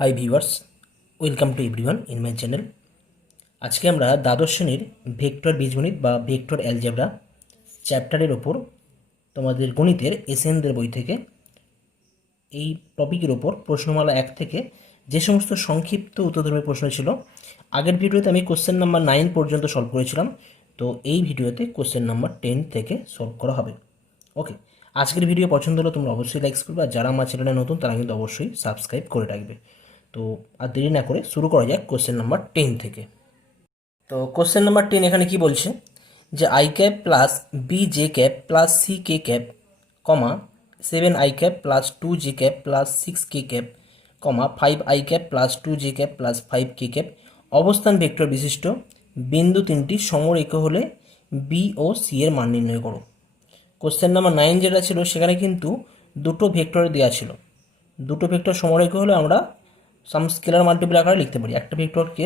Hi viewers, welcome to everyone in my channel. আজকে আমরা দ্বাদশ শ্রেণীর ভেক্টর বীজগণিত বা ভেক্টর অ্যালজেব্রা চ্যাপ্টারের ওপর তোমাদের গণিতের এসএনদের বই থেকে এই টপিকের ওপর প্রশ্নমালা 1 থেকে যে সমস্ত সংক্ষিপ্ত উত্তরধর্মী প্রশ্ন ছিল, আগের ভিডিওতে আমি কোশ্চেন নাম্বার 9 পর্যন্ত সলভ করেছিলাম। তো এই ভিডিওতে কোশ্চেন নাম্বার 10 থেকে সলভ করা হবে। ওকে, আজকের ভিডিও পছন্দ হলে তোমরা অবশ্যই লাইক করবে, আর যারা আমার চ্যানেলে নতুন তারা কিন্তু অবশ্যই সাবস্ক্রাইব করে রাখবে। তো আর দেরি না করে শুরু করা যাক কোশ্চেন নাম্বার 10 থেকে। তো কোশ্চেন নাম্বার 10 এখানে কি বলছে যে I cap plus B J cap plus C K cap comma 7 I cap plus 2 J cap plus 6 K cap comma 5 I cap plus 2 J cap plus 5 K cap অবস্থান vector বিশিষ্ট বিন্দু তিনটি সমরেখ হলে B ও C এর মান নির্ণয় করো। Question number 9 যেটা ছিল সেখানে কিন্তু দুটো ভেক্টর দেওয়া ছিল। দুটো ভেক্টর সমরেখ হলে আমরা সাম স্কেলার মাল্টিপল আকারে লিখতে পারি, একটা ভেক্টরকে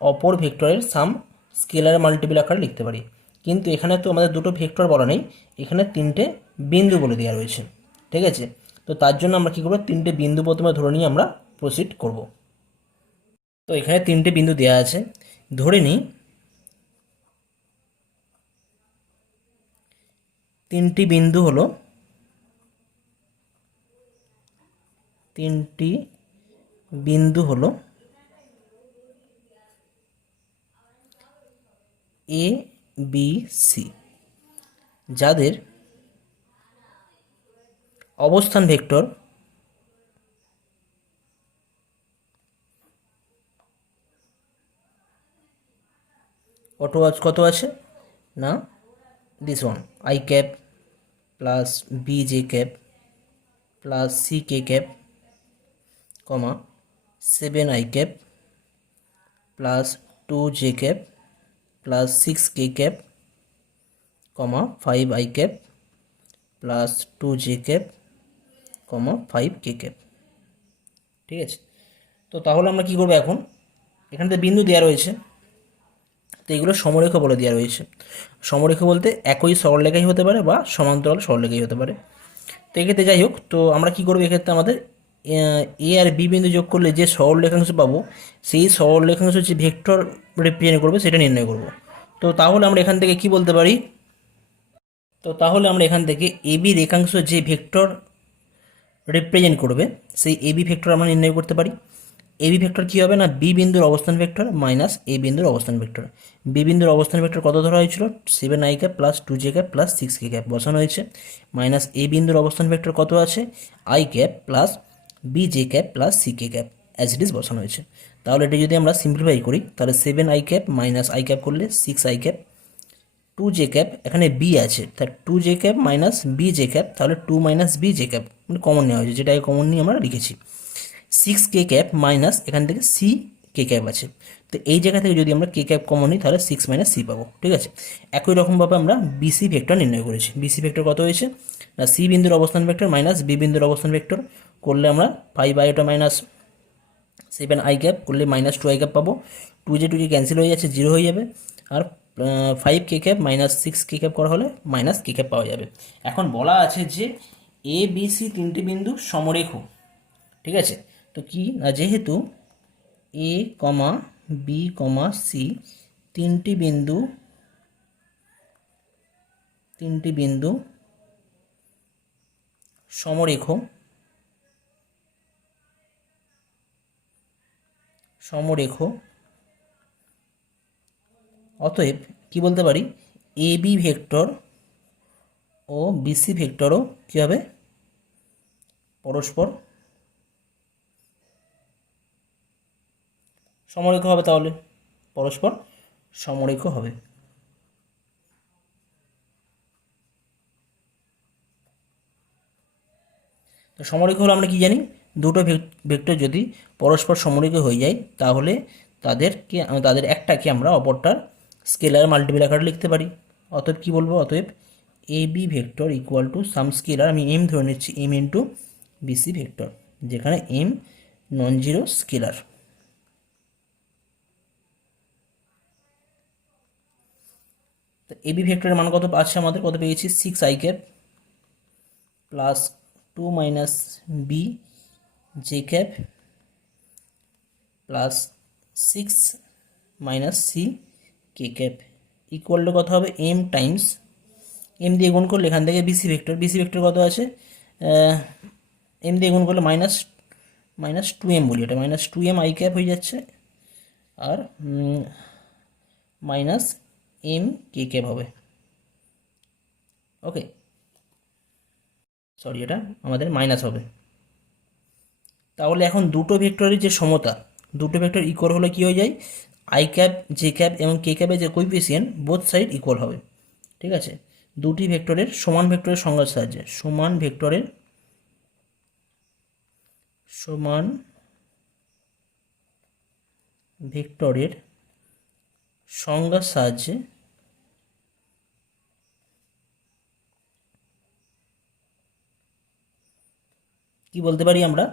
অপর ভেক্টরের সাম স্কেলার মাল্টিপল আকারে লিখতে পারি। কিন্তু এখানে তো আমাদের দুটো ভেক্টর বলা নেই, এখানে তিনটে বিন্দু বলে দেওয়া রয়েছে। ঠিক আছে, তো তার জন্য আমরা কী করবো, তিনটে বিন্দু প্রথমে ধরে নিয়ে আমরা প্রসিড করব। তো এখানে তিনটে বিন্দু দেওয়া আছে, ধরে নিই তিনটি বিন্দু হলো তিনটি বিন্দু হলো এ বি সি, যাদের অবস্থান ভেক্টর কত আছে না, this one I cap plus B J cap plus C K cap comma 7 I cap plus 2 J cap plus 6 K cap comma 5 I cap plus 2 J cap comma 5 K cap. ঠিক আছে, তো তাহলে আমরা কী করবো, এখন এখানে তো বিন্দু দেওয়া রয়েছে, তো এগুলো সমরেখা বলে দেওয়া রয়েছে। সমরেখা বলতে একই সরলরেখাই হতে পারে বা সমান্তরাল সরলরেখাই হতে পারে। তো এক্ষেত্রে যাই হোক, তো আমরা কী করবো, এক্ষেত্রে আমাদের এ আর বি বিন্দু যোগ করলে যে সরলরেখাংশ পাবো, সেই সরলরেখাংশ যে ভেক্টর রিপ্রেজেন্ট করবে সেটা নির্ণয় করব। তো তাহলে আমরা এখান থেকে কি বলতে পারি, এবি রেখাংশ যে ভেক্টর রিপ্রেজেন্ট করবে সেই এবি ভেক্টর আমরা নির্ণয় করতে পারি। এবি ভেক্টর কী হবে না, বি বিন্দুর অবস্থান ভেক্টর মাইনাস এ বিন্দুর অবস্থান ভেক্টর। বি বিন্দুর অবস্থান ভেক্টর কত ধরা হয়েছিল, 7 I cap plus 2 J cap plus 6 K cap বসানো হয়েছে, মাইনাস এ বিন্দুর অবস্থান ভেক্টর কত আছে, I cap plus B J cap plus C K cap as it is বসানো হয়েছে। তাহলে এটা যদি আমরা সিম্পলিফাই করি, তাহলে 7 I cap minus I cap করলে 6 আই ক্যাপ, 2 জে ক্যাপ এখানে বি আছে, তাহলে 2 J cap minus B J cap, তাহলে 2 মাইনাস বি জে ক্যাপ মানে কমন নেওয়া হয়েছে, যেটাকে কমন নিয়ে আমরা লিখেছি। 6 কে ক্যাপ মাইনাস এখান থেকে সি কে ক্যাপ আছে, তো এই জায়গা থেকে যদি আমরা কে ক্যাপ কমন নিই তাহলে 6 মাইনাস সি পাবো। ঠিক আছে, একই রকমভাবে আমরা বিসি ভেক্টর নির্ণয় করেছি। বিসি ভেক্টর কত হয়েছে না, সি বিন্দুর অবস্থান ভেক্টর মাইনাস বি বিন্দুর অবস্থান ভেক্টর করলে আমরা 5 মাইনাস 7 আই ক্যাপ করলে মাইনাস 2 আই ক্যাপ পাবো, 2 জে ক্যান্সেল হয়ে যাচ্ছে, 0 হয়ে যাবে, আর 5 K cap minus 6 K cap করা হলে মাইনাস কে ক্যাপ পাওয়া যাবে। এখন বলা আছে যে এ বি সি তিনটি বিন্দু সমরেখ। ঠিক আছে, তো কি না, যেহেতু এ কমা বি কমা সি তিনটি বিন্দু সমরেখ, অতএব কি বলতে পারি, এ বি ভেক্টর ও বিসি ভেক্টরও কী হবে, পরস্পর সমরেখ হবে। তাহলে পরস্পর সমরেখ হবে। তো সমরেখ হলো আমরা কি জানি, দুটো ভেক্টর যদি পরস্পর সমরেখ হয়ে যায় তাহলে তাদের একটাকে আমরা অপরটার স্কেলার মাল্টিপল আকারে লিখতে পারি। অতএব কি বলবো, অতএব A B vector equal to some scalar, আমি এম ধরে নিচ্ছি, এম ইন্টু বিসি ভেক্টর, যেখানে এম নন জিরো স্কেলার। তো এ বি ভেক্টরের মান কত আছে আমাদের, কত পেয়েছি, 6 I cap plus 2 minus B J cap plus 6 - c K cap equal to কত হবে এম টাইমস এম দিয়ে গুণ করলে এখান থেকে বিসি ভেক্টর কত আছে এম দিয়ে গুণ করলে মাইনাস 2m বলি, এটা -2m আই ক্যাপ হয়ে যাচ্ছে, আর মাইনাস এম কে ক্যাপ হবে। ওকে, সরি, এটা আমাদের মাইনাস হবে। তাহলে এখন দুটো ভেক্টরের যে সমতা, দুটো ভেক্টর ইকুয়াল হলে কী হয়ে যায়, আই ক্যাপ জে ক্যাপ এবং কে ক্যাপের যে কোইফিসিয়েন্ট বোথ সাইড ইকুয়াল হবে। ঠিক আছে, দুটি ভেক্টরের সমান ভেক্টরের সংজ্ঞার সাহায্যে সমান ভেক্টরের সংজ্ঞার সাহায্যে কি বলতে পারি আমরা,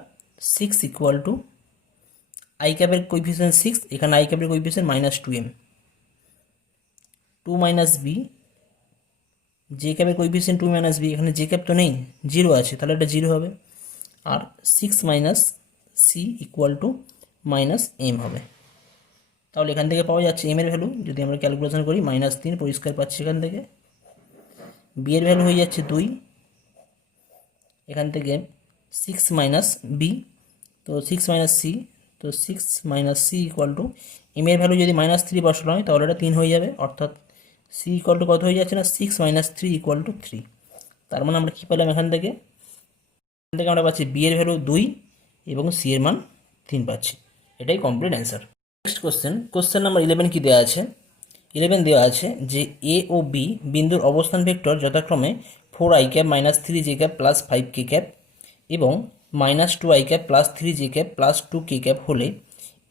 6 ইকুয়াল টু আই ক্যাপের কোইফিসিয়েন্ট 6, এখানে আই ক্যাপের কোইফিসিয়েন্ট -2m, 2 - b, জে ক্যাপের কোইফিসিয়েন্ট 2 - b, এখানে জে ক্যাপ তো নেই, 0 আছে, তাহলে এটা 0 হবে, আর 6 - c ইকুয়াল টু -m হবে। তাহলে এখান থেকে পাওয়া যাচ্ছে এম এর ভ্যালু, যদি আমরা ক্যালকুলেশন করি -3 পরিষ্কার পাচ্ছি এখান থেকে, বি এর ভ্যালু হয়ে যাচ্ছে 2, এখান থেকে 6 - b, তো 6 - c, তো 6 - c ইকুয়াল টু এম এর ভ্যালু যদি -3 বসানো হয় তাহলে এটা 3 হয়ে যাবে, অর্থাৎ c ইকুয়াল টু কত হয়ে যাচ্ছে না 6 - 3 ইকুয়াল টু 3। তার মানে আমরা কী পেলাম এখান থেকে আমরা পাচ্ছি বি এর ভ্যালু 2 এবং সি এর মান 3 পাচ্ছি। এটাই complete answer. Next question number 11 কি দেওয়া আছে, 11 দেওয়া আছে যে এ ও বি বিন্দুর অবস্থান ভেক্টর যথাক্রমে 4 I cap -3 J cap plus 5 K cap এবং -2 I cap plus 3 J cap plus 2 K cap হলে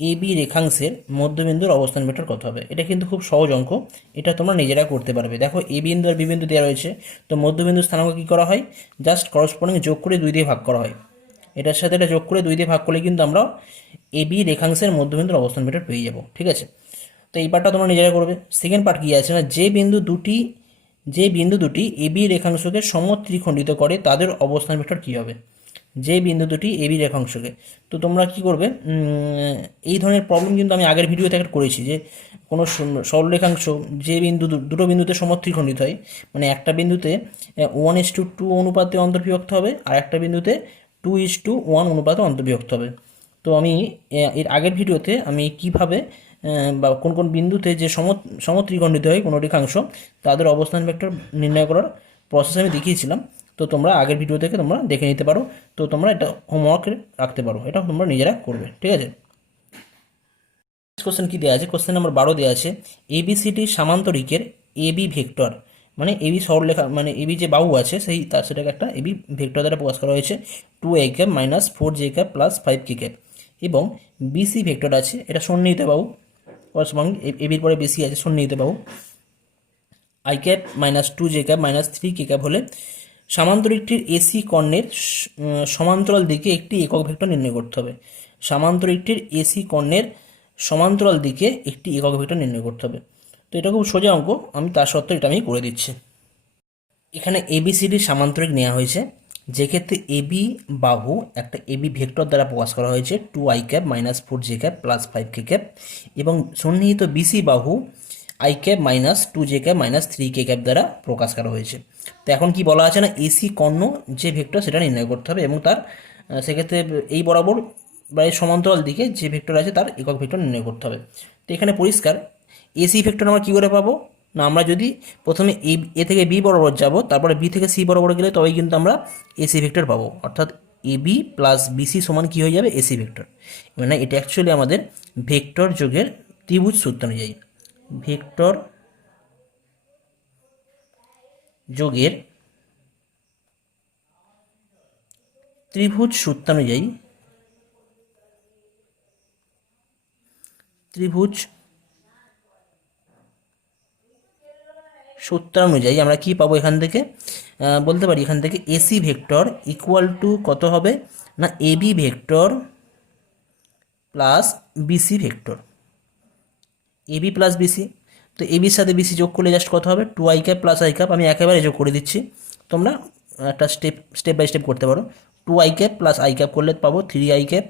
এ বি রেখাংশের মধ্যবিন্দুর অবস্থান ভেক্টর কত হবে। এটা কিন্তু খুব সহজ অঙ্ক, এটা তোমরা নিজেরা করতে পারবে। দেখো এ বিন্দু আর বি বিন্দু দেওয়া রয়েছে, তো মধ্যবিন্দুর স্থানাঙ্ক কী করা হয়, জাস্ট করসপন্ডিং যোগ করে 2 দিয়ে ভাগ করা হয়, এটার সাথে এটা যোগ করে 2 দিয়ে ভাগ করলে কিন্তু আমরা এ বি রেখাংশের মধ্যবিন্দুর অবস্থান ভেক্টর পেয়ে যাব। ঠিক আছে, তো এই পার্টটা তোমরা নিজেরা করবে। সেকেন্ড পার্ট কী আছে না, যে বিন্দু দুটি এ বি রেখাংশকে সমত্রিখণ্ডিত করে তাদের অবস্থান ভেক্টর কী হবে, যে বিন্দু দুটি এ বি রেখাংশকে। তো তোমরা কি করবে, এই ধরনের প্রবলেম কিন্তু আমি আগের ভিডিওতে একটা করেছি, যে কোনো সরলরেখাংশ যে দুটো বিন্দুতে সমত্রিখণ্ডিত হয়, মানে একটা বিন্দুতে 1:2 অনুপাতে অন্তর্বিভক্ত হবে, আর একটা বিন্দুতে 2:1 অনুপাতে অন্তর্বিভক্ত হবে। তো আমি এর আগের ভিডিওতে আমি কিভাবে বা কোন কোন বিন্দুতে যে সমত্রিখণ্ডিত হয় কোনো রেখাংশ তাদের অবস্থান ভেক্টর নির্ণয় করার প্রসেস আমি দেখিয়েছিলাম। তো তোমরা আগের ভিডিও থেকে তোমরা দেখে নিতে পারো, তো তোমরা এটা হোমওয়ার্কে রাখতে পারো, এটা তোমরা নিজেরা করবে। ঠিক আছে, কোশ্চেন কী দেওয়া আছে, কোশ্চেন নাম্বার 12 দেওয়া আছে এবিসিডি সামান্তরিকের এবি ভেক্টর, মানে এবি সরলরেখা, মানে এবি যে বাহু আছে সেই তার সেটাকে একটা এবি ভেক্টর দ্বারা প্রকাশ করা হয়েছে 2 I cap -4 J cap plus 5 K cap, এবং বিসি ভেক্টর আছে, এটা সন্নিহিত বাহু, করসপন্ডিং এবির পরে বিসি আছে সন্নিহিত বাহু, I cap -2 J cap -3 K cap হলে সামান্তরিকটির এসি কর্ণের সমান্তরাল দিকে একটি একক ভেক্টর নির্ণয় করতে হবে। সামান্তরিকটির এসি কর্ণের সমান্তরাল দিকে একটি একক ভেক্টর নির্ণয় করতে হবে। তো এটা খুব সোজা অঙ্ক, আমি তার সত্ত্বেও এটা আমি করে দিচ্ছি। এখানে এবিসিডি সামান্তরিক নেওয়া হয়েছে, যেক্ষেত্রে এবি বাহু একটা এবি ভেক্টর দ্বারা প্রকাশ করা হয়েছে 2 I cap -4 J cap plus 5 K cap, এবং সন্নিহিত বিসি বাহু I cap -2 J cap -3 K cap দ্বারা প্রকাশ করা হয়েছে। তো এখন কি বলা আছে না, এসি কর্ণ যে ভেক্টর সেটা নির্ণয় করতে হবে, এবং তার সেক্ষেত্রে এই বরাবর বা এই সমান্তরাল দিকে যে ভেক্টর আছে তার একক ভেক্টর নির্ণয় করতে হবে। তো এখানে পরিষ্কার এসি ভেক্টর আমরা কী করে পাবো না, আমরা যদি প্রথমে এ থেকে বি বরাবর যাব, তারপরে বি থেকে সি বরাবর গেলে তবেই কিন্তু আমরা এসি ভেক্টর পাবো, অর্থাৎ এ বি প্লাস বিসি সমান কী হয়ে যাবে, এসি ভেক্টর। মানে এটা অ্যাকচুয়ালি আমাদের ভেক্টর যোগের ত্রিভুজ সূত্র অনুযায়ী, ভেক্টর যোগের ত্রিভুজ সূত্রানুযায়ী আমরা কি পাবো এখান থেকে, বলতে পারি এখান থেকে এসি ভেক্টর ইকুয়াল টু কত হবে না, AB vector plus BC vector, AB plus BC. তো এবির সাথে বিসি যোগ করলে জাস্ট কত হবে, 2 I cap plus I cap, আমি একেবারে যোগ করে দিচ্ছি, তোমরা একটা স্টেপ বাই স্টেপ করতে পারো। 2 I cap plus I cap করলে পাবো 3 I cap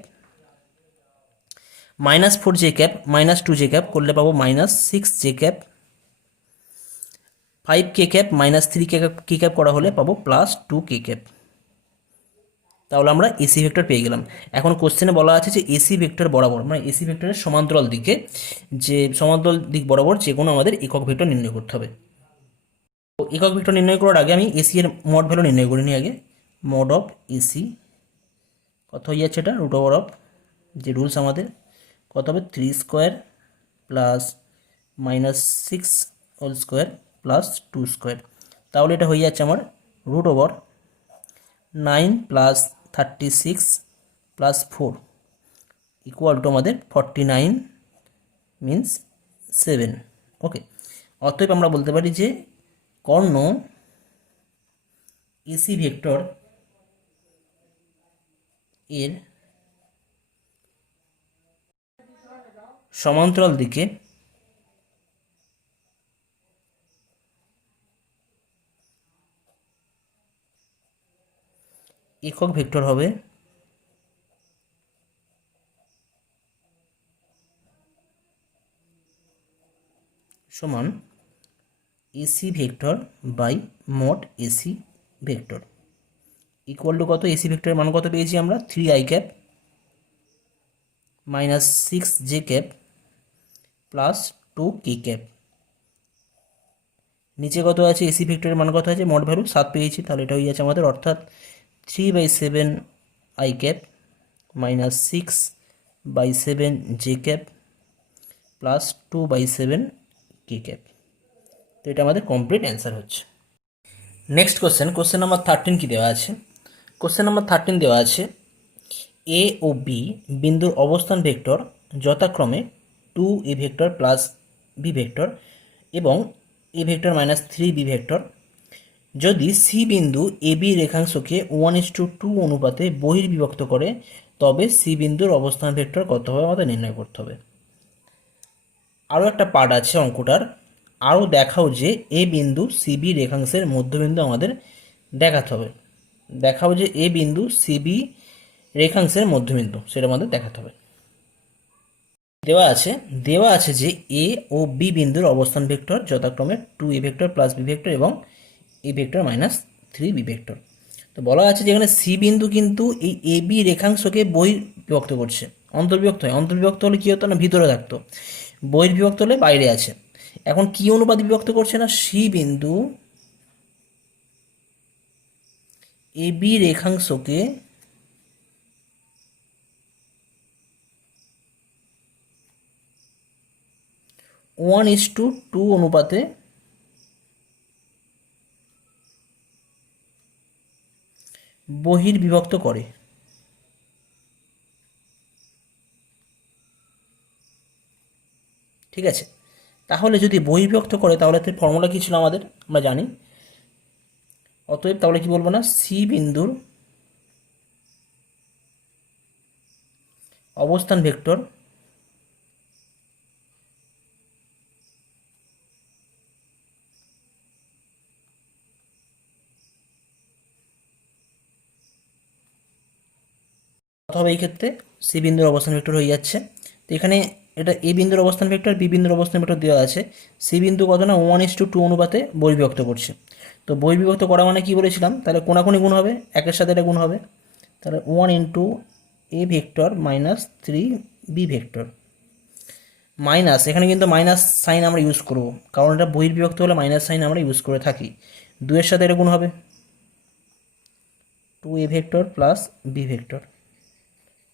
-4 J cap -2 J cap করলে পাবো -6 জে ক্যাপ, 5 কে ক্যাপ -3 কে ক্যাপ করা হলে পাবো +2 কে ক্যাপ। তাহলে আমরা এসি ভেক্টর পেয়ে গেলাম। এখন কোশ্চেনে বলা আছে যে এসি ভেক্টর বরাবর, মানে এসি ভেক্টরের সমান্তরাল দিকে, যে সমান্তরাল দিক বরাবর যে কোনো আমাদের একক ভেক্টর নির্ণয় করতে হবে। তো একক ভেক্টর নির্ণয় করার আগে আমি এসি এর মড ভ্যালু নির্ণয় করে নিই আগে। মড অফ এসি কত হয়ে যাচ্ছে, এটা √ অফ যে রুলস আমাদের কত হবে, 3 square plus -6 whole square plus 2 square. তাহলে এটা হয়ে যাচ্ছে আমার √9 প্লাস 36 প্লাস 4 ইকুয়াল টু আমাদের 49 মিনস 7। ওকে, অতএব আমরা বলতে পারি যে কর্ণ এসি ভেক্টর এর সমান্তরাল দিকে একক ভেক্টর হবে সমান AC vector by mod AC vector equal to কত, এসি ভেক্টরের মান কত পেয়েছি আমরা, 3i cap -6 J cap plus 2 K cap. নিচে কত আছে, এসি ভেক্টরের মান কত আছে, মড ভ্যালু 7 পেয়েছি, তাহলে এটা হয়ে যাচ্ছে আমাদের, অর্থাৎ 3/7 i cap -6/7 J cap plus 2/7 K cap. তো এটা আমাদের কমপ্লিট অ্যান্সার হচ্ছে। নেক্সট কোশ্চেন নাম্বার 13 কি দেওয়া আছে, কোশ্চেন নাম্বার 13 দেওয়া আছে এ ও বি বিন্দুর অবস্থান ভেক্টর যথাক্রমে 2a vector plus B vector এবং a ভেক্টর -3b ভেক্টর। যদি সি বিন্দু এ বি রেখাংশকে 1:2 অনুপাতে বহির্বিভক্ত করে তবে সি বিন্দুর অবস্থান ভেক্টর কত হবে আমাদের নির্ণয় করতে হবে। আরও একটা পার্ট আছে অঙ্কটার, আরও দেখাও যে এ বিন্দু সিবি রেখাংশের মধ্যবিন্দু আমাদের দেখাতে হবে। দেখাও যে এ বিন্দু সিবি রেখাংশের মধ্যবিন্দু, সেটা আমাদের দেখাতে হবে। দেওয়া আছে যে এ ও বি বিন্দুর অবস্থান ভেক্টর যথাক্রমে 2a vector plus B vector এবং এ ভেক্টর -3b ভেক্টর। তো বলা আছে যে এখানে সি বিন্দু কিন্তু এই এ বি রেখাংশকে বহির্বিভক্ত করছে, অন্তর্বিভক্ত হয়। অন্তর্বিভক্ত হলে কী হতো না, ভিতরে থাকতো, বহির্বিভক্ত হলে বাইরে আছে। এখন কি অনুপাতে বিভক্ত করছে না, সি বিন্দু এ বি রেখাংশকে 1:2 অনুপাতে বহির্বিভক্ত করে। ঠিক আছে, তাহলে যদি বহির্বিভক্ত করে তাহলে তো ফর্মুলা কী ছিল আমাদের, আমরা জানি। অতএব তাহলে কি বলবো না, সি বিন্দুর অবস্থান ভেক্টর হবে এই ক্ষেত্রে সি বিন্দুর অবস্থান ভেক্টর হয়ে যাচ্ছে। তো এখানে এটা এ বিন্দুর অবস্থান ভেক্টর, বি বিন্দুর অবস্থান ভেক্টর দেওয়া আছে। সি বিন্দু কত না 1:2 অনুপাতে বহির্বিভক্ত করছে। তো বহির্বিভক্ত করা মানে কি বলেছিলাম, তাহলে কোনাকুনি গুণ হবে, একের সাথে এটা গুণ হবে। তাহলে 1 × a vector -3b vector minus, এখানে কিন্তু মাইনাস সাইন আমরা ইউজ করব, কারণ এটা বহির্বিভক্ত হলে মাইনাস সাইন আমরা ইউজ করে থাকি। 2 এর সাথে এটা গুণ হবে, 2a vector plus B vector.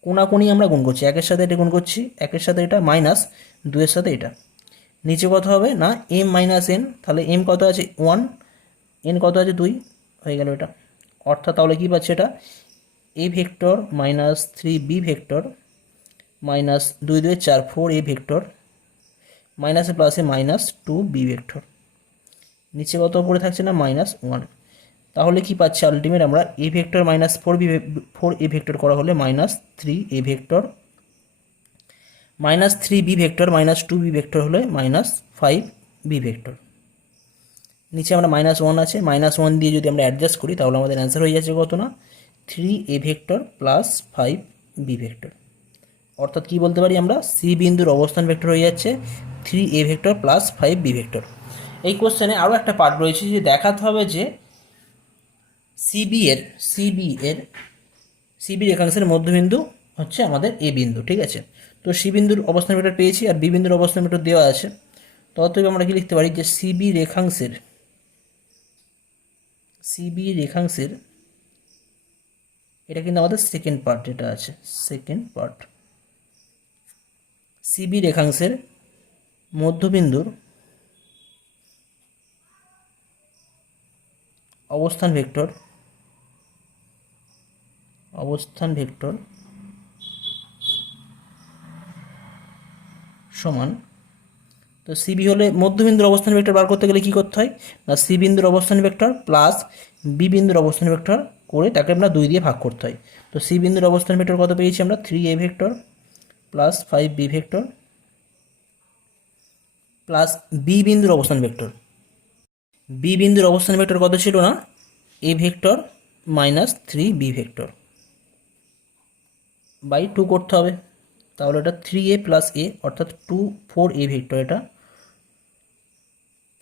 কোনাকুনি আমরা গুণ করছি, একের সাথে এটা গুণ করছি, একের সাথে এটা মাইনাস 2 এর সাথে এটা। নিচে কত হবে না m - n, তাহলে m কত আছে 1, n কত আছে 2, হয়ে গেল এটা। অর্থাৎ তাহলে কী পাচ্ছে এটা, a vector -3b vector -2 2 4 4a vector মাইনাসে প্লাসে -2b ভেক্টর। নিচে কত পড়ে থাকছে না -1। তাহলে কি পাচ্ছি আলটিমেট আমরা, a ভেক্টর -4a ভেক্টর করা হলে -3a vector -3b vector -2b vector হলে -5b ভেক্টর। নিচে আমরা -1 আছে, -1 দিয়ে যদি আমরা অ্যাডজাস্ট করি তাহলে আমাদের অ্যান্সার হয়ে যাচ্ছে কত না, 3a vector plus 5b vector. অর্থাৎ কি বলতে পারি আমরা, সি বিন্দুর অবস্থান ভেক্টর হয়ে যাচ্ছে 3a vector plus 5b vector. এই কোশ্চেনে আরও একটা পার্ট রয়েছে যে দেখাতে হবে যে সিবি এর সিবি এর সিবি রেখাংশের মধ্যবিন্দু হচ্ছে আমাদের এ বিন্দু, ঠিক আছে। তো সি বিন্দুর অবস্থান ভেক্টর পেয়েছি আর বি বিন্দুর অবস্থান ভেক্টর দেওয়া আছে। তো অতএব আমরা কি লিখতে পারি যে সিবি রেখাংশের এটা কিন্তু আমাদের সেকেন্ড পার্ট যেটা আছে, সেকেন্ড পার্ট, সিবি রেখাংশের মধ্যবিন্দুর অবস্থান ভেক্টর সমান, তো সিবি হলে মধ্যবিন্দুর অবস্থান ভেক্টর বার করতে গেলে কী করতে হয় না, সি বিন্দুর অবস্থান ভেক্টর প্লাস বি বিন্দুর অবস্থান ভেক্টর করে তাকে আমরা 2 দিয়ে ভাগ করতে হয়। তো সি বিন্দুর অবস্থান ভেক্টর কত পেয়েছি আমরা, 3a vector plus 5b vector plus B বিন্দুর অবস্থান ভেক্টর, বি বিন্দুর অবস্থান ভেক্টর কত ছিল না, A vector minus 3b vector by 2 করতে হবে। তাহলে এটা 3a প্লাস এ অর্থাৎ 4a ভেক্টর, এটা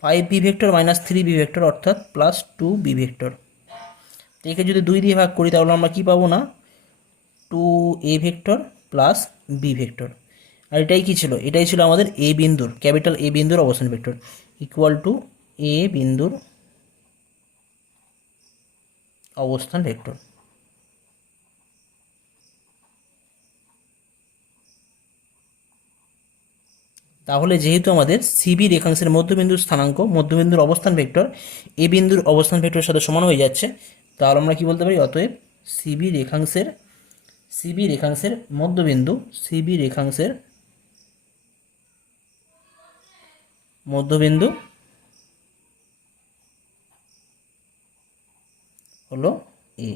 5b vector minus 3b vector অর্থাৎ প্লাস 2b ভেক্টর। তো একে যদি 2 দিয়ে ভাগ করি তাহলে আমরা কি পাবো না, 2a vector plus b vector. আর এটাই কি ছিল, এটাই ছিল আমাদের এ বিন্দুর, ক্যাপিটাল এ বিন্দুর অবস্থান ভেক্টর ইকুয়াল টু এ বিন্দুর অবস্থান ভেক্টর। তাহলে যেহেতু আমাদের সিবি রেখাংশের মধ্যবিন্দুর স্থানাঙ্ক মধ্যবিন্দুর অবস্থান ভেক্টর এ বিন্দুর অবস্থান ভেক্টরের সাথে সমান হয়ে যাচ্ছে, তাহলে আমরা কি বলতে পারি, অতএব সিবি রেখাংশের মধ্যবিন্দু হলো এ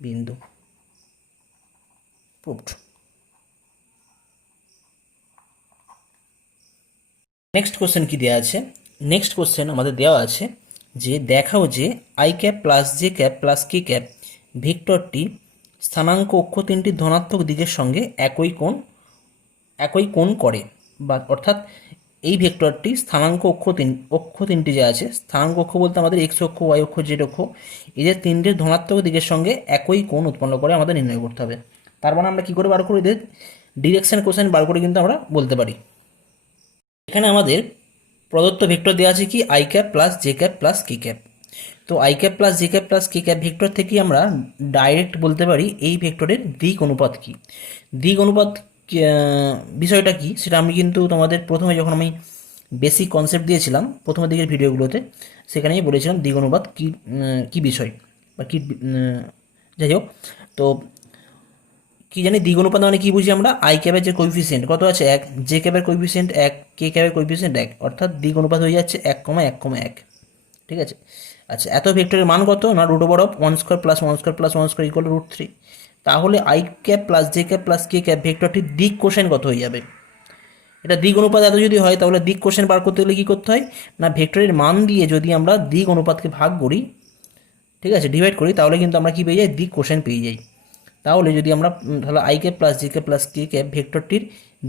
বিন্দু। প্রুভড। নেক্সট কোশ্চেন কি দেওয়া আছে, নেক্সট কোশ্চেন আমাদের দেওয়া আছে যে দেখাও যে I cap plus J cap plus K cap ভেক্টরটি স্থানাঙ্ক অক্ষ তিনটির ধনাত্মক দিকের সঙ্গে একই কোণ করে, বা অর্থাৎ এই ভেক্টরটি স্থানাঙ্ক অক্ষ তিনটি যে আছে, স্থানাঙ্ক অক্ষ বলতে আমাদের এক্স অক্ষ, ওয়াই অক্ষ, জেড অক্ষ, এদের তিনটির ধনাত্মক দিকের সঙ্গে একই কোণ উৎপন্ন করে আমাদের নির্ণয় করতে হবে। তার মানে আমরা কী করে বার করি, এদের ডিরেকশন কোশ্চেন বার করে কিন্তু আমরা বলতে পারি। এখানে আমাদের প্রদত্ত ভেক্টর দেওয়া আছে কি, I cap plus J cap plus K cap. তো I cap plus J cap plus K cap vector থেকে আমরা ডাইরেক্ট বলতে পারি এই ভেক্টরের দিক অনুপাত কি। দিক অনুপাত বিষয়টা কি সেটা আমি কিন্তু তোমাদের প্রথমে যখন আমি বেসিক কনসেপ্ট দিয়েছিলাম প্রথমের দিকের ভিডিওগুলোতে, সেখানেই বলেছিলাম দিক অনুপাত কী বিষয় বা কী, যাই হোক। তো কি জানি দিক অনুপাত মানে কি বুঝি আমরা, আই ক্যাবের যে কোএফিসিয়েন্ট কত আছে 1, জে ক্যাবের কোএফিসিয়েন্ট 1, কে ক্যাবের কোএফিসিয়েন্ট 1, অর্থাৎ দিক অনুপাত হয়ে যাচ্ছে 1,1,1, ঠিক আছে। আচ্ছা, এত ভেক্টরের মান কত না, √1² প্লাস 1² প্লাস 1² ইকুয়াল √3। তাহলে I cap plus J cap plus K cap ভেক্টরটির দিক কোসাইন কত হয়ে যাবে, এটা দিক অনুপাত এত যদি হয় তাহলে দিক কোসাইন বার করতে গেলে কী করতে হয় না, ভেক্টরের মান দিয়ে যদি আমরা দিক অনুপাতকে ভাগ করি, ঠিক আছে, ডিভাইড করি, তাহলে কিন্তু আমরা কী পেয়ে যাই, দিক কোসাইন পেয়ে যাই। তাহলে যদি আমরা তাহলে I cap plus J cap plus K cap ভেক্টরটির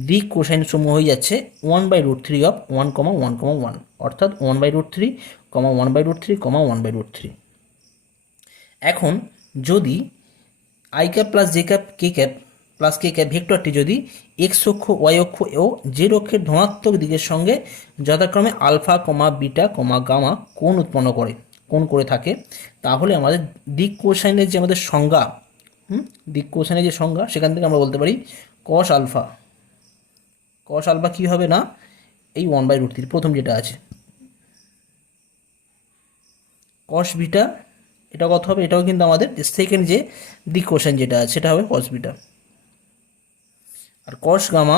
দিক কোসাইন সমূহ হয়ে যাচ্ছে 1/√3 অফ 1,1,1, অর্থাৎ 1/√3, 1/√3, 1/√3। এখন যদি I cap plus J cap K cap plus K cap ভেক্টরটি যদি এক্স অক্ষ, ওয়াই অক্ষ ও জেড অক্ষের ধনাত্মক দিকের সঙ্গে যথাক্রমে আলফা, বিটা, গামা কোণ করে থাকে, তাহলে আমাদের দিক কোসাইনের যে আমাদের সংজ্ঞা, দিক কোসাইনের যে সংজ্ঞা, সেখান থেকে আমরা বলতে পারি কস আলফা কী হবে না, এই 1/√3 প্রথম যেটা আছে, কস বিটা এটা কত হবে, এটাও কিন্তু আমাদের সেকেন্ড যে দিক কোসাইন যেটা আছে সেটা হবে কস বিটা, আর কস গামা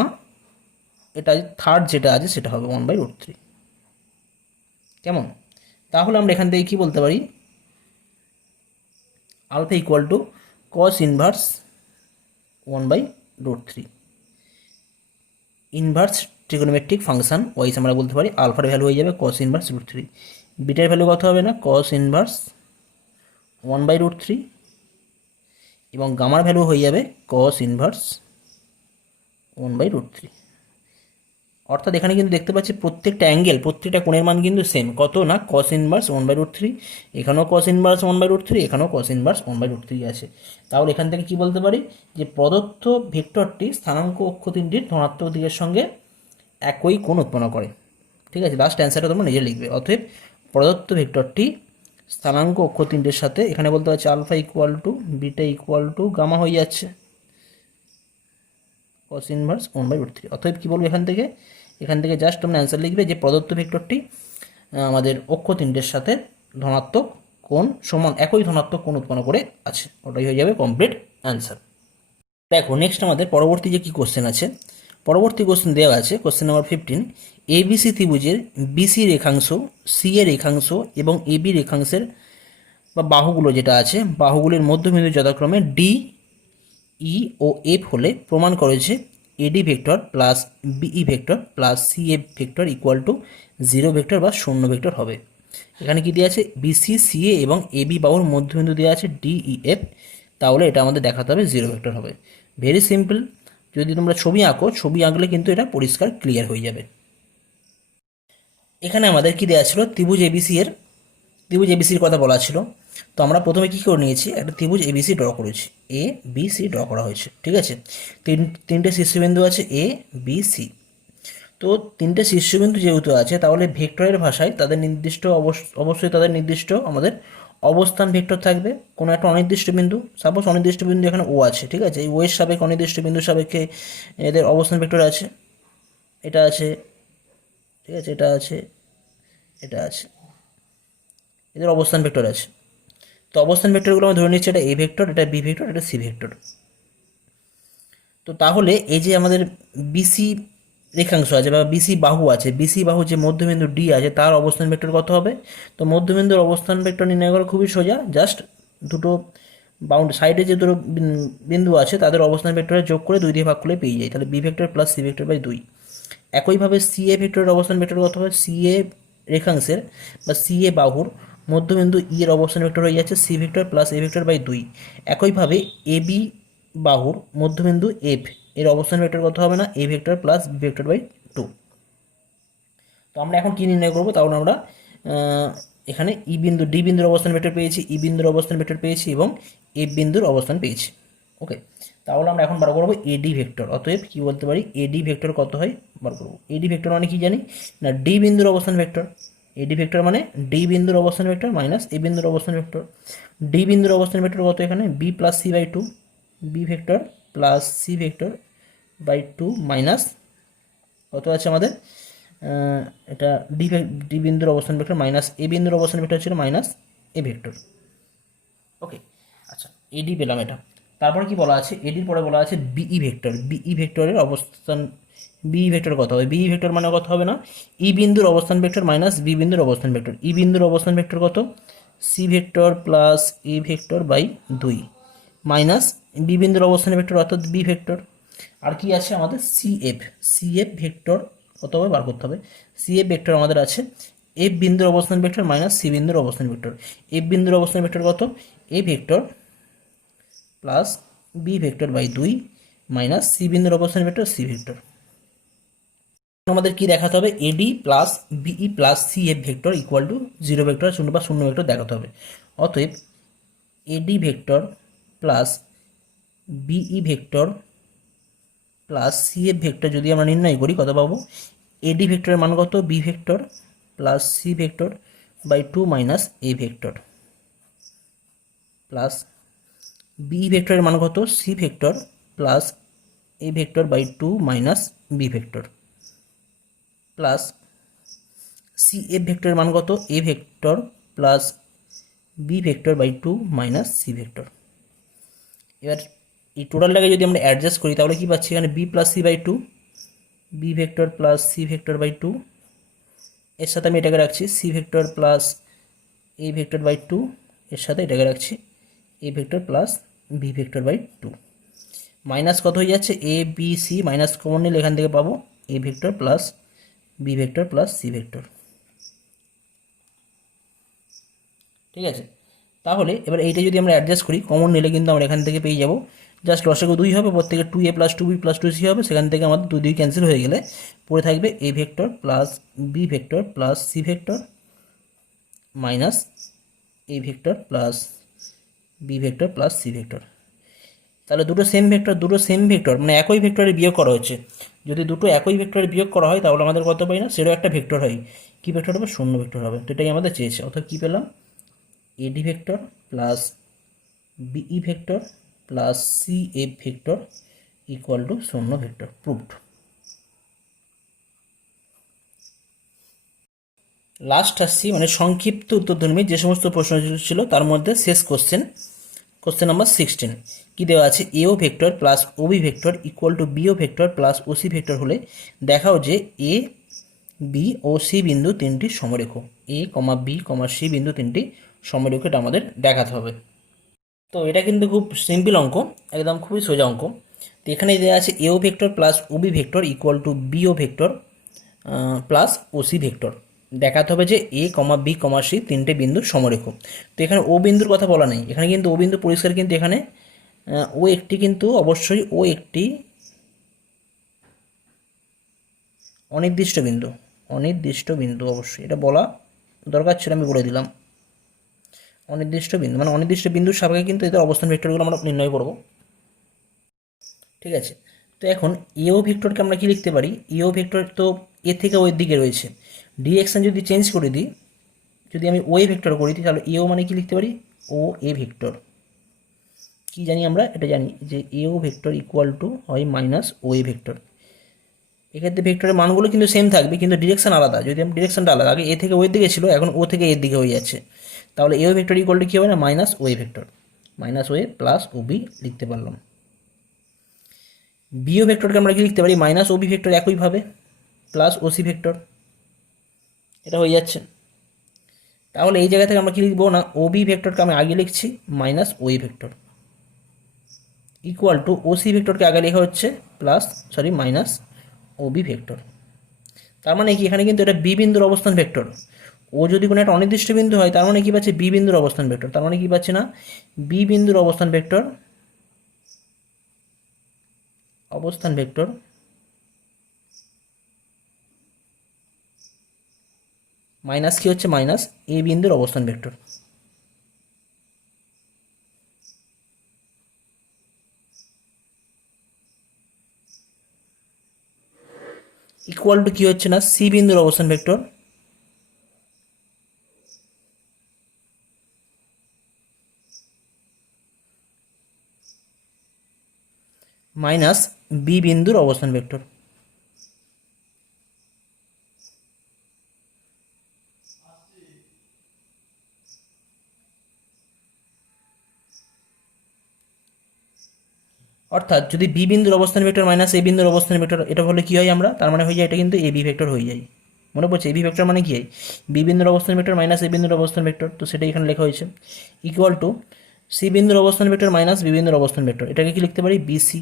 এটা থার্ড যেটা আছে সেটা হবে 1/√3। কেমন? তাহলে আমরা এখান থেকে কী বলতে পারি, alpha equal to cos inverse 1/√3। Inverse trigonometric function wise আমরা বলতে পারি আলফার ভ্যালু হয়ে যাবে কস ইনভার্স √3, বিটার ভ্যালু কত হবে না, কস ইনভার্স 1/√3, এবং গামার ভ্যালু হয়ে যাবে কস ইনভার্স 1/√3। অর্থাৎ এখানে কিন্তু দেখতে পাচ্ছি প্রত্যেকটা অ্যাঙ্গেল, প্রত্যেকটা কোণের মান কিন্তু সেম, কত না cos ইনভার্স 1/√3, এখানেও cos ইনভার্স 1/√3, এখানেও cos ইনভার্স 1/√3 আছে। তাহলে এখান থেকে কি বলতে পারি যে প্রদত্ত ভেক্টরটি স্থানাঙ্ক অক্ষ তিনটির ধনাত্মক দিকের সঙ্গে একই কোণ উৎপন্ন করে। ঠিক আছে, লাস্ট অ্যান্সারটা তোমরা নিজে লিখবে। অতএব প্রদত্ত ভেক্টরটি স্থানাঙ্ক অক্ষ তিনটের সাথে, এখানে বলতে পারছি alpha equal to beta equal to gamma হয়ে যাচ্ছে cos ইনভার্স 1/√3। অতএব কী বলবো এখান থেকে জাস্ট তোমরা অ্যান্সার লিখবে যে প্রদত্ত ভেক্টরটি আমাদের অক্ষ তিনটের সাথে ধনাত্মক কোণ সমান একই ধনাত্মক কোণ উৎপন্ন করে আছে, ওটাই হয়ে যাবে কমপ্লিট অ্যান্সার। দেখো নেক্সট আমাদের পরবর্তী যে কী কোশ্চেন আছে, পরবর্তী কোশ্চেন দেওয়া আছে কোশ্চেন নাম্বার 15, এবিসি ত্রিভুজের বিসি রেখাংশ, সি এর রেখাংশ এবং এবি রেখাংশের বা বাহুগুলো যেটা আছে, বাহুগুলির মধ্যবিন্দু যথাক্রমে ডি, ই ও এফ হলে প্রমাণ করেছে AD vector plus BE vector plus C F vector equal to 0 vector বা শূন্য ভেক্টর হবে। এখানে কি দেওয়া আছে, বিসি সিএ এবং এবি বাহুর মধ্যবিন্দু দেওয়া আছে ডিই এফ, তাহলে এটা আমাদের দেখাতে হবে 0 ভেক্টর হবে। ভেরি সিম্পল, যদি তোমরা ছবি আঁকো, ছবি আঁকলে কিন্তু এটা পরিষ্কার ক্লিয়ার হয়ে যাবে। এখানে আমাদের কি দেওয়া ছিল, ত্রিভুজ এবিসির কথা বলা ছিল। তো আমরা প্রথমে কী করে নিয়েছি, একটা ত্রিভুজ এবিসি ড্র করেছি, এ বি সি ড্র করা হয়েছে। ঠিক আছে, তিনটে শীর্ষবিন্দু আছে এ বি সি। তো তিনটে শীর্ষবিন্দু যেহেতু আছে, তাহলে ভেক্টরের ভাষায় তাদের নির্দিষ্ট অবশ্যই তাদের নির্দিষ্ট আমাদের অবস্থান ভেক্টর থাকবে। কোনো একটা অনির্দিষ্ট বিন্দু, সাপোজ অনির্দিষ্ট বিন্দু এখানে ও আছে, ঠিক আছে, এই ও এর সাপেক্ষে অনির্দিষ্ট বিন্দুর সাপেক্ষে এদের অবস্থান ভেক্টর আছে, এটা আছে, ঠিক আছে, এটা আছে, এটা আছে, এদের অবস্থান ভেক্টর আছে। তো অবস্থান ভেক্টরগুলো আমি ধরে নিচ্ছি, এটা এ ভেক্টর, এটা বি ভেক্টর, এটা সি ভেক্টর। তো তাহলে এই যে আমাদের বিসি রেখাংশ আছে বা বিসি বাহু আছে, বিসি বাহু যে মধ্যবিন্দু ডি আছে তার অবস্থান ভেক্টর কত হবে? তো মধ্যবিন্দুর অবস্থান ভেক্টর নির্ণয় করা খুবই সোজা, জাস্ট দুটো সাইডে যে দুটো বিন্দু আছে তাদের অবস্থান ভেক্টরে যোগ করে 2 দিয়ে ভাগ করলে পেয়ে যায়, তাহলে B vector plus C vector by 2। একইভাবে সি এ ভেক্টরের অবস্থান ভেক্টর কত হবে? সি এ রেখাংশের বা সি এ বাহুর মধ্যবিন্দু ই এর অবস্থান ভেক্টর হয়ে যাচ্ছে C vector plus A vector by 2। একইভাবে এ বি বাহুর মধ্যবিন্দু এফ এর অবস্থান ভেক্টর কত হবে না? A vector plus B vector by 2। তো আমরা এখন কী নির্ণয় করবো? তাহলে আমরা এখানে ই বিন্দু ডি বিন্দুর অবস্থান ভেক্টর পেয়েছি, ই বিন্দুর অবস্থান ভেক্টর পেয়েছি এবং এফ বিন্দুর অবস্থান পেয়েছি। ওকে, তাহলে আমরা এখন বার করবো এডি ভেক্টর। অতএব কী বলতে পারি, এডি ভেক্টর কত হয় বার করবো। এডি ভেক্টর মানে কি জানি না, ডি বিন্দুর অবস্থান ভেক্টর। এডি ভেক্টর মানে ডি বিন্দুর অবস্থান ভেক্টর মাইনাস এ বিন্দুর অবস্থান ভেক্টর। ডি বিন্দুর অবস্থান ভেক্টর কত এখানে? B plus C by 2, B vector plus C vector by 2 minus কত আছে আমাদের, এটা ডি বিন্দুর অবস্থান ভেক্টর মাইনাস এ বিন্দুর অবস্থান ভেক্টর ছিল মাইনাস এ ভেক্টর। ওকে, আচ্ছা, এডি পেলাম এটা। তারপরে কি বলা আছে, এডির পরে বলা আছে বিই ভেক্টর। বিই ভেক্টরের অবস্থান, বিই ভেক্টর কত হবে? বিই ভেক্টর মানে কত হবে না, ই বিন্দুর অবস্থান ভেক্টর মাইনাস বি বিন্দুর অবস্থান ভেক্টর। ই বিন্দুর অবস্থান ভেক্টর কত? C vector plus A vector by 2 minus B বিন্দুর অবস্থান ভেক্টর অর্থাৎ বি ভেক্টর। আর কি আছে আমাদের? সিএফ ভেক্টর কত হবে বার করতে হবে। সিএফ ভেক্টর আমাদের আছে এফ বিন্দুর অবস্থান ভেক্টর মাইনাস সি বিন্দুর অবস্থান ভেক্টর। এফ বিন্দুর অবস্থান ভেক্টর কত? A vector plus B vector by 2 minus C বিন্দুর অবস্থান ভেক্টর সি ভেক্টর। আমাদের কি দেখাতে হবে? AD plus BE plus C F vector equal to 0 vector শূন্য বা শূন্য ভেক্টর দেখাতে হবে। অতএব AD vector plus BE vector plus C F vector যদি আমরা নির্ণয় করি কত পাবো? এডি ভেক্টরের মান কত? B vector plus C vector by 2 minus A vector plus B ভেক্টরের মান কত? C vector plus A vector by 2 minus B vector plus C F ভেক্টরের মান কত? A vector plus B vector by 2 minus C vector. এবার এই টোটালটাকে যদি আমরা অ্যাডজাস্ট করি তাহলে কি পাচ্ছি এখানে? B plus C by 2, B vector plus C vector by 2, এর সাথে আমি এটাকে রাখছি C vector plus A vector by 2, এর সাথে এটাকে রাখছি A vector plus B vector by 2 minus কত হয়ে যাচ্ছে? A B C minus common নিলে এখান থেকে পাবো A vector plus B vector plus C vector. ঠিক আছে, তাহলে এবার এইটা যদি আমরা অ্যাডজাস্ট করি, কমন নিলে কিন্তু আমরা এখান থেকে পেয়ে যাব জাস্ট লসাগু 2 হবে, প্রত্যেকে 2a plus 2b plus 2c হবে, সেখান থেকে আমাদের 2 2 ক্যান্সেল হয়ে গেলে পড়ে থাকবে a vector plus b vector plus c vector minus a vector plus b vector plus c vector. তাহলে দুটো সেম ভেক্টর মানে একই ভেক্টরে বিয়োগ করা হচ্ছে। যদি দুটো একই ভেক্টরে বিয়োগ করা হয় তাহলে আমাদের কত পাই না, সেটাও একটা ভেক্টর হয়। কী ভেক্টর হবে? শূন্য ভেক্টর হবে। তো এটাই আমাদের চেয়েছে। অর্থাৎ কী পেলাম? AD vector plus BE vector plus C F vector equal to শূন্য ভেক্টর। প্রুভড। লাস্ট আসছি মানে সংক্ষিপ্ত উত্তরধর্মী যে সমস্ত প্রশ্ন ছিল তার মধ্যে শেষ কোশ্চেন নাম্বার 16। কি দেওয়া আছে? AO vector plus OB vector equal to BO vector plus OC vector হলে দেখাও যে এ বি ও সি বিন্দু তিনটি সমরেখ। এ কমা বি কমা সি বিন্দু তিনটি সমরেখ, এটা আমাদের দেখাতে হবে। তো এটা কিন্তু খুব সিম্পল অঙ্ক, একদম খুবই সোজা অঙ্ক। তো এখানে দেওয়া আছে AO vector plus OB vector equal to BO vector plus OC vector. দেখাতে হবে যে এ কমা বি কমা সি তিনটে বিন্দু সমরেখ। তো এখানে ও বিন্দুর কথা বলা নেই, এখানে কিন্তু ও বিন্দু পরিষ্কার, কিন্তু এখানে ও একটি কিন্তু অবশ্যই ও একটি অনির্দিষ্ট বিন্দু অবশ্যই, এটা বলা দরকার ছিল, আমি বলে দিলাম। অনির্দিষ্ট বিন্দু মানে অনির্দিষ্ট বিন্দুর সাপেক্ষে কিন্তু এদের অবস্থান ভেক্টরগুলো আমরা নির্ণয় করব। ঠিক আছে। তো এখন এও ভেক্টরকে আমরা কি লিখতে পারি? এও ভেক্টর তো এ থেকে ওর দিকে রয়েছে, ডিরেকশন যদি চেঞ্জ করে দিই, যদি আমি ও এ ভেক্টর করে দিই, তাহলে এও মানে কি লিখতে পারি? ও এ ভেক্টর। কি জানি আমরা? এটা জানি যে এও ভেক্টর ইকুয়াল টু হয় মাইনাস ও এ ভেক্টর। এক্ষেত্রে ভেক্টরের মানগুলো কিন্তু সেম থাকবে, কিন্তু ডিরেকশন আলাদা। যদি আমি ডিরেকশনটা আলাদা, আগে এ থেকে ওয়ের দিকে ছিল, এখন ও থেকে এর দিকে হয়ে যাচ্ছে, তাহলে এও ভেক্টর ইকুয়াল টু কী হবে না? Minus O A vector. Minus O A plus O B লিখতে পারলাম। বিও ভেক্টরকে আমরা কি লিখতে পারি? মাইনাস ও বি ভেক্টর একইভাবে প্লাস ও সি ভেক্টর, এটা হয়ে যাচ্ছে। তাহলে এই জায়গা থেকে আমরা কি লিখবো না? ও বি ভেক্টরকে আমি আগে লিখছি minus O A vector equal to O C ভেক্টরকে আগে লেখা হচ্ছে মাইনাস ও বি ভেক্টর। তার মানে কি, এখানে কিন্তু এটা বি বিন্দুর অবস্থান ভেক্টর। ও যদি কোনো একটা অনির্দিষ্ট বিন্দু হয়, তার মানে কি পাচ্ছে? বি বিন্দুর অবস্থান ভেক্টর। তার মানে কি পাচ্ছে না? বি বিন্দুর অবস্থান ভেক্টর মাইনাস কি হচ্ছে? মাইনাস এ বিন্দুর অবস্থান ভেক্টর ইকুয়াল টু কি হচ্ছে না? সি বিন্দুর অবস্থান ভেক্টর মাইনাস বি বিন্দুর অবস্থান ভেক্টর। অর্থাৎ যদি বি বিন্দুর অবস্থান ভেক্টর মাইনাস এ বিন্দুর অবস্থান ভেক্টর, এটা হলে কি হয় আমরা? তার মানে হয়ে যায় এটা কিন্তু এ বি ভেক্টর হয়ে যায়। মনে পড়ছে? এ বি ভেক্টর মানে কি হয়? বি বিন্দুর অবস্থান ভেক্টর মাইনাস এ বিন্দুর অবস্থান ভেক্টর, তো সেটা এখানে লেখা হয়েছে ইকুয়াল টু সি বিন্দুর অবস্থান ভেক্টর মাইনাস বি বিন্দুর অবস্থান ভেক্টর। এটাকে কি লিখতে পারি? বিসি।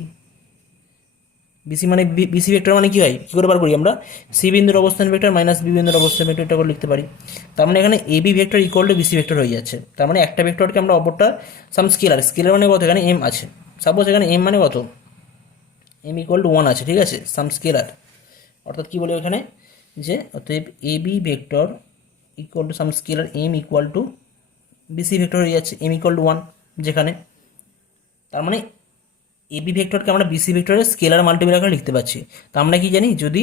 বিসি মানে বিসি ভেক্টর মানে কি হয়? কী করে বার করি আমরা? সি বিন্দুর অবস্থান ভেক্টর মাইনাস বি বিন্দুর অবস্থান ভেক্টর, এটা করে লিখতে পারি। তার মানে এখানে A B vector equal to BC vector হয়ে যাচ্ছে। তার মানে একটা ভেক্টরকে আমরা অপরটা সাম স্কেলার মানে কত? এখানে এম আছে, সাপোজ এখানে এম মানে কত? এম ইকুয়াল টু 1 আছে, ঠিক আছে, সাম স্কেলার। অর্থাৎ কী বলি এখানে? যে অতএব A B vector equal to some scalar M equal to BC vector হয়ে যাচ্ছে, এম ইকুয়াল টু 1 যেখানে। তার মানে এ বি ভেক্টরকে আমরা বিসি ভেক্টরের স্কেলার মাল্টিপ্লাই আকারে লিখতে পারছি। তা আমরা কি জানি? যদি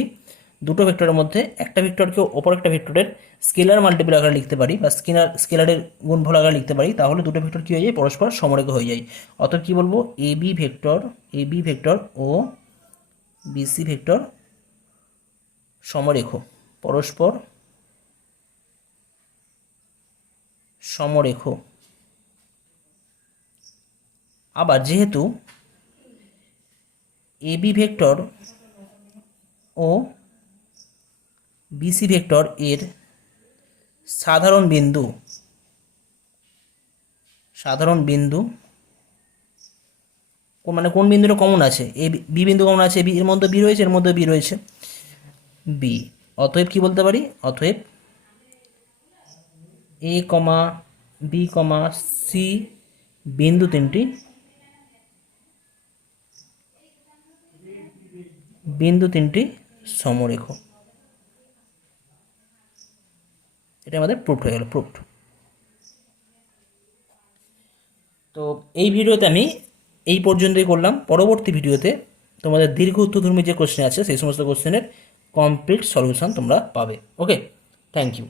দুটো ভেক্টরের মধ্যে একটা ভেক্টরকে অপর একটা ভেক্টরের স্কেলার মাল্টিপ্লাই আকারে লিখতে পারি বা স্কেলারের গুণফল আকারে লিখতে পারি, তাহলে দুটো ভেক্টর কী হয়ে যায়? পরস্পর সমরেখ হয়ে যায়। অর্থাৎ কী বলবো? এ বি ভেক্টর ও বিসি ভেক্টর সমরেখ, পরস্পর সমরেখ। আবার যেহেতু এ বি ভেক্টর ও বিসি ভেক্টর এর সাধারণ বিন্দু মানে কোন বিন্দুটা কমন আছে? এ বি বিন্দু কমন আছে, এর মধ্যে বি রয়েছে, এর মধ্যে বি রয়েছে, বি। অতএব কি বলতে পারি? অতএব এ কমা বি কমা সি বিন্দু তিনটি সমরেখ। এটা আমাদের প্রুফড হয়ে গেল, প্রুফড। তো এই ভিডিওতে আমি এই পর্যন্তই করলাম। পরবর্তী ভিডিওতে তোমাদের দীর্ঘ উত্তরধর্মী যে কোশ্চেন আছে সেই সমস্ত কোশ্চেনের কমপ্লিট সলিউশন তোমরা পাবে। ওকে, থ্যাংক ইউ।